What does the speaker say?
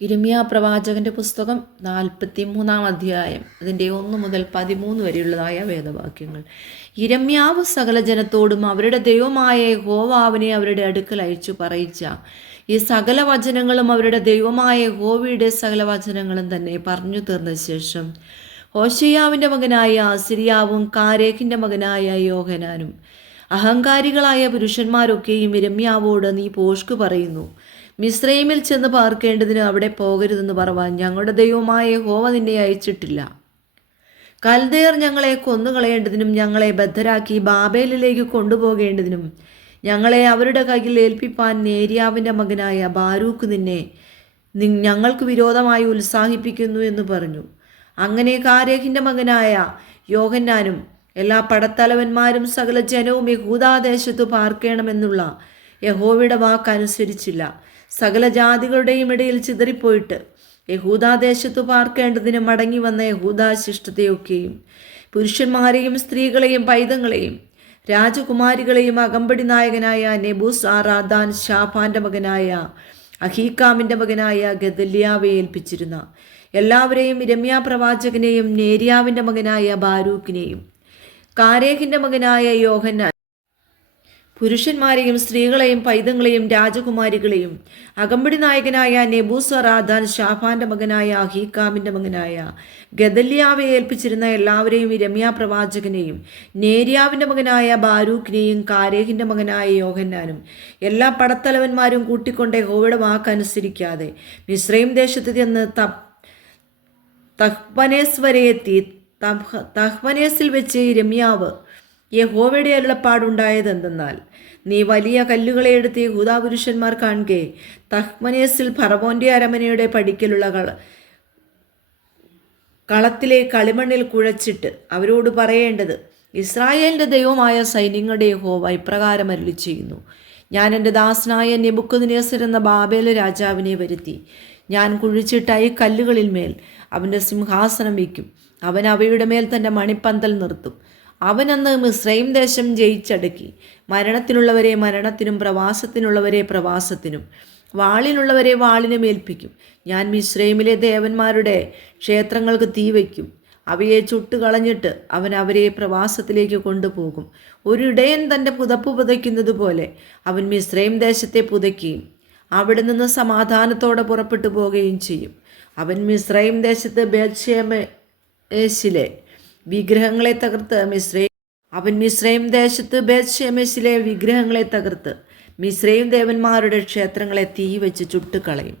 ഇരമ്യാ പ്രവാചകന്റെ പുസ്തകം 43-ാം അധ്യായം അതിൻ്റെ 1 മുതൽ 13 വരെയുള്ളതായ വേദവാക്യങ്ങൾ. ഇരമ്യാവ് സകല ജനത്തോടും അവരുടെ ദൈവമായ യഹോവയെ അവരുടെ അടുക്കൽ അയച്ചു പറയിച്ച ഈ സകല വചനങ്ങളും അവരുടെ ദൈവമായ യഹോവയുടെ സകല വചനങ്ങളും തന്നെ പറഞ്ഞു തീർന്ന ശേഷം ഹോശയ്യാവിൻ്റെ മകനായ അസിരിയാവും കാരേഹിൻ്റെ മകനായ യോഹനാനും അഹങ്കാരികളായ പുരുഷന്മാരൊക്കെയും ഇരമ്യാവോട് നീ പോഷ്ക് പറയുന്നു, മിസ്രൈമിൽ ചെന്ന് പാർക്കേണ്ടതിന് അവിടെ പോകരുതെന്ന് പറവാൻ ഞങ്ങളുടെ ദൈവമായ യഹോവ നിന്നെ അയച്ചിട്ടില്ല. കൽദേർ ഞങ്ങളെ കൊന്നുകളയേണ്ടതിനും ഞങ്ങളെ ബദ്ധരാക്കി ബാബേലിലേക്ക് കൊണ്ടുപോകേണ്ടതിനും ഞങ്ങളെ അവരുടെ കയ്യിൽ ഏൽപ്പിപ്പാൻ നേര്യാവിൻ്റെ മകനായ ബാരൂക്ക് നിന്നെ ഞങ്ങൾക്ക് വിരോധമായി ഉത്സാഹിപ്പിക്കുന്നു എന്ന് പറഞ്ഞു. അങ്ങനെ കാരേഹിൻ്റെ മകനായ യോഹന്നാനും എല്ലാ പടത്തലവന്മാരും സകല ജനവും യഹൂദാദേശത്തു പാർക്കണമെന്നുള്ള യഹോവയുടെ വാക്കനുസരിച്ചില്ല. സകല ജാതികളുടെയും ഇടയിൽ ചിതറിപ്പോയിട്ട് യഹൂദാദേശത്തു പാർക്കേണ്ടതിന് മടങ്ങി വന്ന യഹൂദാശിഷ്ടതയൊക്കെയും പുരുഷന്മാരെയും സ്ത്രീകളെയും പൈതങ്ങളെയും രാജകുമാരികളെയും അകമ്പടി നായകനായ നെബൂസാറാദാൻ ഷാഫാന്റെ മകനായ അഹീക്കാമിൻ്റെ മകനായ ഗദല്യാവെ ഏൽപ്പിച്ചിരുന്ന എല്ലാവരെയും ഇരമ്യാ പ്രവാചകനെയും നേര്യാവിൻ്റെ മകനായ ബാരൂക്കിനെയും കാരേഹിൻ്റെ മകനായ യോഹന്നാൻ പുരുഷന്മാരെയും സ്ത്രീകളെയും പൈതങ്ങളെയും രാജകുമാരികളെയും അകമ്പടി നായകനായ നെബൂസറാദാൻ ഷാഫാന്റെ മകനായ അഹീക്കാമിൻ്റെ മകനായ ഗദല്യാവെ ഏൽപ്പിച്ചിരുന്ന എല്ലാവരെയും ഇരമ്യാ പ്രവാചകനെയും നേര്യാവിൻ്റെ മകനായ ബാരൂക്കിനെയും കാരേഹിൻ്റെ മകനായ യോഹന്നാനും എല്ലാ പടത്തലവന്മാരും കൂട്ടിക്കൊണ്ട് യഹോവയുടെ വാക്കനുസരിക്കാതെ മിസ്രൈം ദേശത്ത് ചെന്ന് തഹ്പനേസ് വരെ എത്തി. തഹ്പനേസിൽ വെച്ച് ഇരമ്യാവ് യഹോവയുടെ അരുളപ്പാടുണ്ടായതെന്തെന്നാൽ, നീ വലിയ കല്ലുകളെ എടുത്ത് യഹൂദാപുരുഷന്മാർ കാണുകെ തഹ്പനേസിൽ ഫറവോന്റെ അരമനയുടെ പടിക്കലുള്ള കളത്തിലെ കളിമണ്ണിൽ കുഴച്ചിട്ട് അവരോട് പറയേണ്ടത്, ഇസ്രായേലിൻ്റെ ദൈവമായ സൈന്യങ്ങളുടെ യഹോവ ഇപ്രകാരം അരുളി ചെയ്യുന്നു, ഞാൻ എൻ്റെ ദാസനായ നെബൂഖദ്നേസർ എന്ന ബാബേൽ രാജാവിനെ വരുത്തി ഞാൻ കുഴിച്ചിട്ട ഈ കല്ലുകളിൽ മേൽ അവൻ്റെ സിംഹാസനം വയ്ക്കും. അവൻ അവയുടെ മേൽ തൻ്റെ മണിപ്പന്തൽ നിർത്തും. അവൻ അന്ന് മിസ്രൈം ദേശം ജയിച്ചടക്കി മരണത്തിനുള്ളവരെ മരണത്തിനും പ്രവാസത്തിനുള്ളവരെ പ്രവാസത്തിനും വാളിനുള്ളവരെ വാളിനും ഏൽപ്പിക്കും. ഞാൻ മിസ്രൈമിലെ ദേവന്മാരുടെ ക്ഷേത്രങ്ങൾക്ക് തീ വയ്ക്കും. അവയെ ചുട്ടുകളഞ്ഞിട്ട് അവൻ അവരെ പ്രവാസത്തിലേക്ക് കൊണ്ടുപോകും. ഒരു ഇടയൻ തൻ്റെ പുതപ്പ് പുതയ്ക്കുന്നത് പോലെ അവൻ മിസ്രൈം ദേശത്തെ പുതയ്ക്കുകയും അവിടെ നിന്ന് സമാധാനത്തോടെ പുറപ്പെട്ടു പോവുകയും ചെയ്യും. അവൻ മിസ്രൈം ദേശത്ത് ബേത്ത്ശേമെശിലെ വിഗ്രഹങ്ങളെ തകർത്ത് മിസ്രൈം ദേവന്മാരുടെ ക്ഷേത്രങ്ങളെ തീ വെച്ച് ചുട്ടുകളയും.